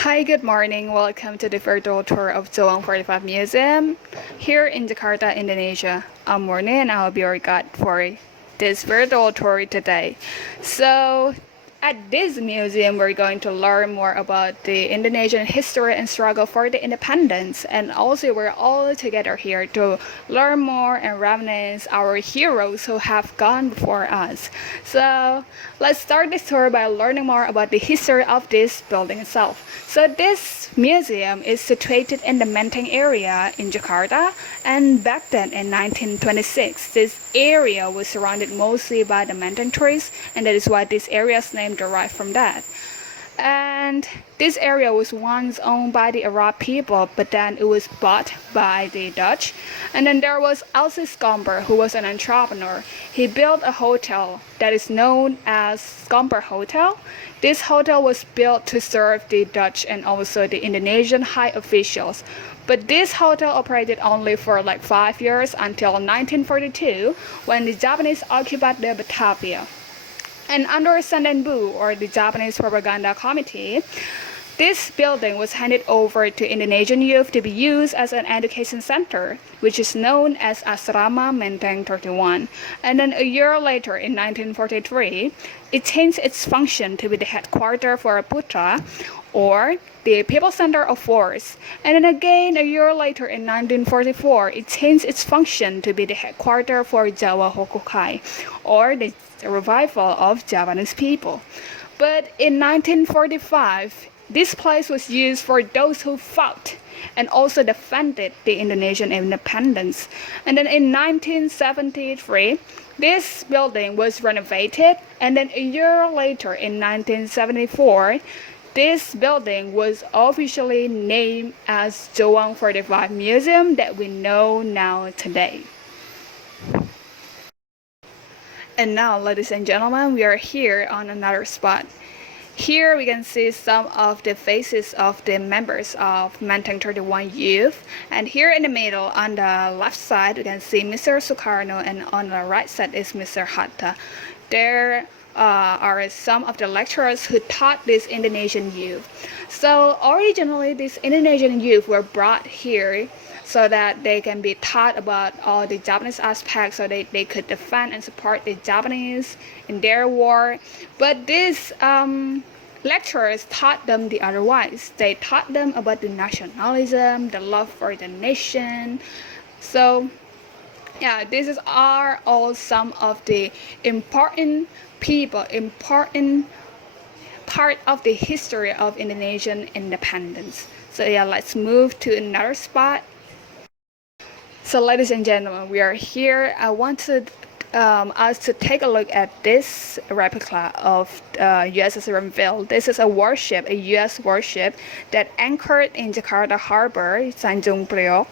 Hi, good morning. Welcome to the virtual tour of Joang 45 Museum here in Jakarta, Indonesia. I'm Murni and I'll be your guide for this virtual tour today. So, at this museum, we're going to learn more about the Indonesian history and struggle for the independence. And also, we're all together here to learn more and reminisce our heroes who have gone before us. So, let's start this tour by learning more about the history of this building itself. So, this museum is situated in the Menteng area in Jakarta, and back then in 1926, this area was surrounded mostly by the Menteng trees, and that is why this area's name derived from that. And this area was once owned by the Arab people, but then it was bought by the Dutch. And then there was Alcis Scomper, who was an entrepreneur. He built a hotel that is known as Scomper Hotel. This hotel was built to serve the Dutch and also the Indonesian high officials. But this hotel operated only for like 5 years until 1942, when the Japanese occupied the Batavia. And under Sandenbu, or the Japanese Propaganda Committee, this building was handed over to Indonesian youth to be used as an education center, which is known as Asrama Menteng 31. And then a year later, in 1943, it changed its function to be the headquarters for Putra, or the People Center of Force. And then again, a year later, in 1944, it changed its function to be the headquarters for Jawa Hokukai, or the revival of Javanese people. But in 1945, this place was used for those who fought and also defended the Indonesian independence. And then in 1973, this building was renovated, and then a year later, in 1974, this building was officially named as Joang 45 Museum that we know now today. And now, ladies and gentlemen, we are here on another spot. Here we can see some of the faces of the members of Menteng 31 Youth. And here in the middle, on the left side, we can see Mr. Sukarno, and on the right side is Mr. Hatta. There are some of the lecturers who taught this Indonesian youth. So originally, these Indonesian youth were brought here so that they can be taught about all the Japanese aspects, so they could defend and support the Japanese in their war. But these lecturers taught them the otherwise. They taught them about the nationalism, the love for the nation. So yeah, are all some of the important people, important part of the history of Indonesian independence. So yeah, let's move to another spot. So ladies and gentlemen, we are here. I wanted us to take a look at this replica of USS Renville. This is a warship, a US warship that anchored in Jakarta Harbor, Tanjung Priok,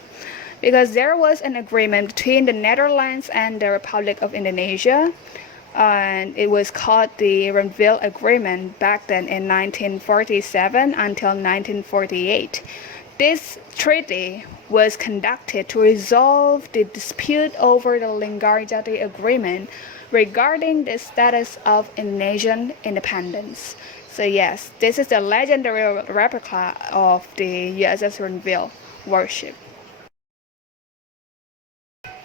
because there was an agreement between the Netherlands and the Republic of Indonesia, and it was called the Renville Agreement back then in 1947 until 1948. This treaty was conducted to resolve the dispute over the Linggarjati Agreement regarding the status of Indonesian independence. So yes, this is the legendary replica of the USS Renville warship.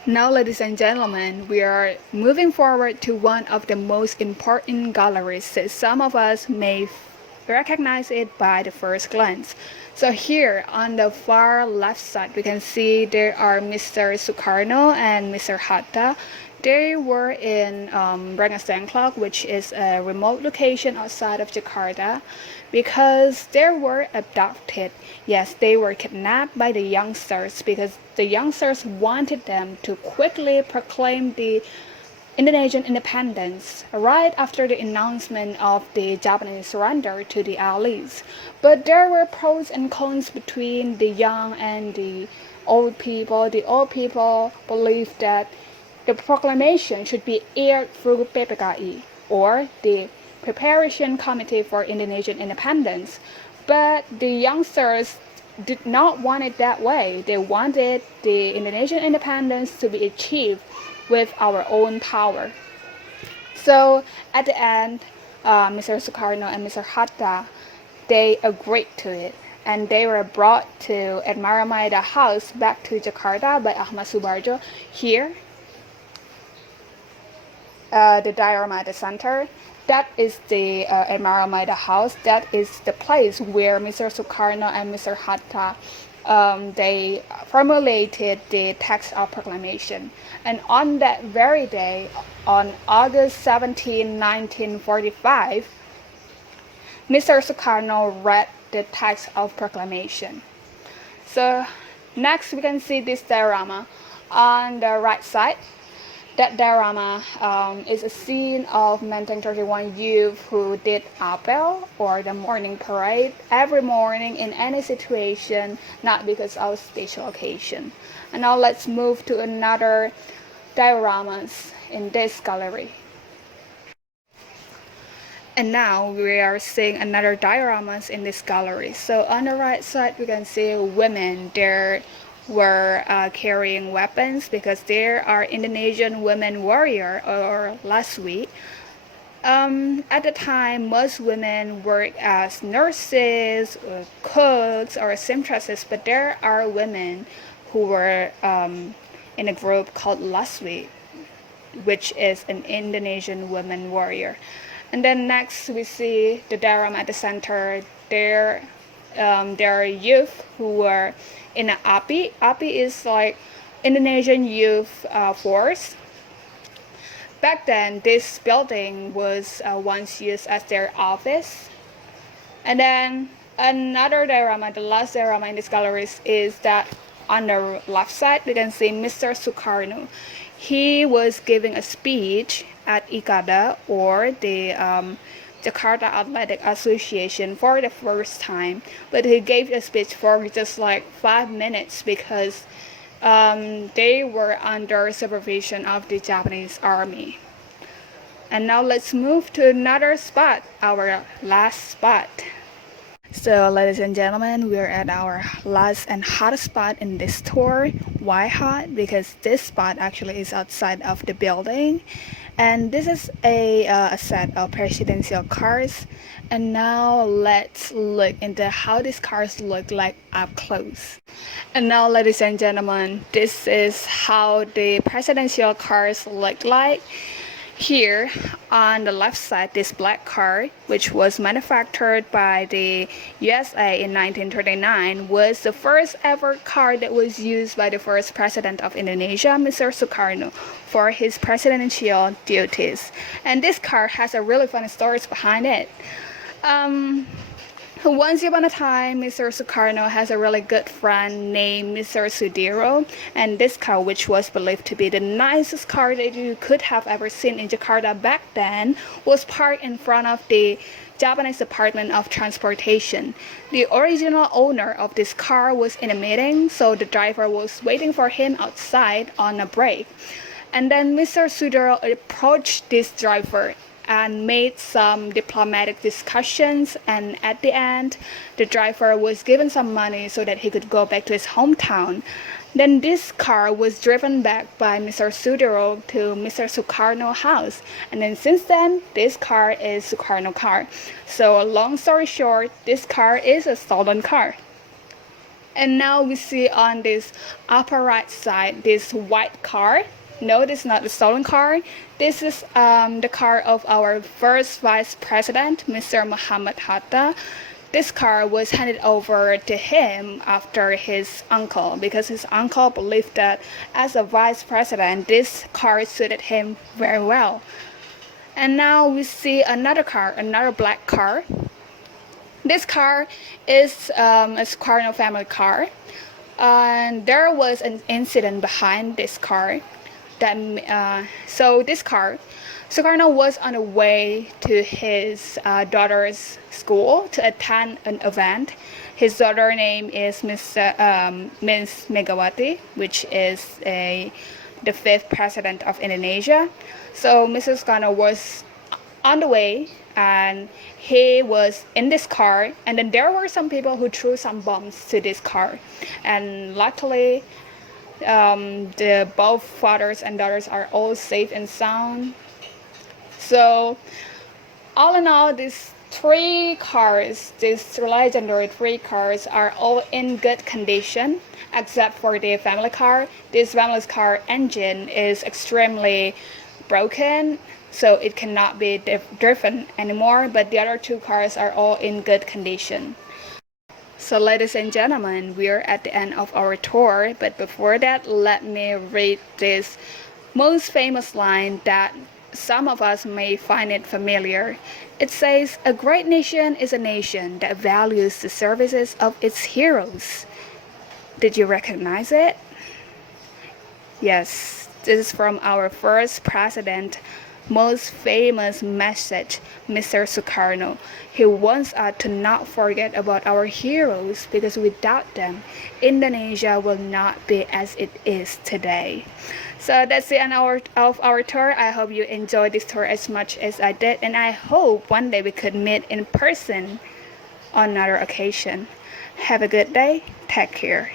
Now, ladies and gentlemen, we are moving forward to one of the most important galleries that some of us may recognize it by the first glance. So here on the far left side, we can see there are Mr. Sukarno and Mr. Hatta. They were in Rengas Dengklok, which is a remote location outside of Jakarta, because they were abducted. Yes, they were kidnapped by the youngsters because the youngsters wanted them to quickly proclaim the Indonesian independence right after the announcement of the Japanese surrender to the Allies. But there were pros and cons between the young and the old people. The old people believed that the proclamation should be aired through PPKI, or the Preparation Committee for Indonesian Independence. But the youngsters did not want it that way. They wanted the Indonesian independence to be achieved with our own power. So at the end, Mr. Sukarno and Mr. Hatta they agreed to it. And they were brought to Admiral Maida house back to Jakarta by Ahmad Subarjo. Here, the Diorama Center. That is the Admiral Maida house. That is the place where Mr. Sukarno and Mr. Hatta they formulated the text of proclamation. And on that very day, on August 17, 1945, Mr. Sukarno read the text of proclamation. So next we can see this diorama on the right side. That diorama is a scene of Menteng 31 youth who did apel or the morning parade every morning in any situation, not because of special occasion. And now let's move to another dioramas in this gallery. And now we are seeing another dioramas in this gallery. So on the right side we can see women there were carrying weapons because there are Indonesian women warrior or Laswi. At the time, most women work as nurses, or cooks, or seamstresses, but there are women who were in a group called Laswi, which is an Indonesian woman warrior. And then next we see the diorama at the center. There are youth who were in an API. API is like Indonesian Youth Force. Back then, this building was once used as their office. And then another diorama, the last diorama in this gallery is that on the left side, we can see Mr. Sukarno. He was giving a speech at IKADA, or the Jakarta Athletic Association, for the first time, but he gave a speech for just like 5 minutes because they were under supervision of the Japanese army. And now let's move to another spot, our last spot. So ladies and gentlemen, we are at our last and hottest spot in this tour. Why hot? Because this spot actually is outside of the building. And this is a set of presidential cars. And now let's look into how these cars look like up close. And now ladies and gentlemen, this is how the presidential cars look like. Here on the left side, this black car, which was manufactured by the USA in 1939, was the first ever car that was used by the first president of Indonesia, Mr. Sukarno, for his presidential duties. And this car has a really funny story behind it. Once upon a time, Mr. Sukarno has a really good friend named Mr. Sudiro, and this car, which was believed to be the nicest car that you could have ever seen in Jakarta back then, was parked in front of the Japanese Department of Transportation. The original owner of this car was in a meeting, so the driver was waiting for him outside on a break. And then Mr. Sudiro approached this driver and made some diplomatic discussions, and at the end the driver was given some money so that he could go back to his hometown. Then this car was driven back by Mr. Sudiro to Mr. Sukarno house, and then since then this car is Sukarno car. So long story short, this car is a stolen car. And now we see on this upper right side this white car. No, this is not the stolen car. This is the car of our first vice president, Mr. Muhammad Hatta. This car was handed over to him after his uncle, because his uncle believed that as a vice president, this car suited him very well. And now we see another car, another black car. This car is a Sukarno family car. And there was an incident behind this car. So this car, Sukarno was on the way to his daughter's school to attend an event. His daughter's name is Miss Murniwati, which is the 5th president of Indonesia. So Mr. Sukarno was on the way, and he was in this car, and then there were some people who threw some bombs to this car, and luckily both fathers and daughters are all safe and sound. So all in all, this three cars, these legendary three cars, are all in good condition except for the family car. This family car engine is extremely broken, so it cannot be driven anymore, but the other two cars are all in good condition. So ladies and gentlemen, we are at the end of our tour, but before that, let me read this most famous line that some of us may find it familiar. It says, "A great nation is a nation that values the services of its heroes." Did you recognize it? Yes, this is from our first president, most famous message, Mr. Sukarno. He wants us to not forget about our heroes because without them, Indonesia will not be as it is today. So that's the end of our tour. I hope you enjoyed this tour as much as I did, and I hope one day we could meet in person on another occasion. Have a good day. Take care.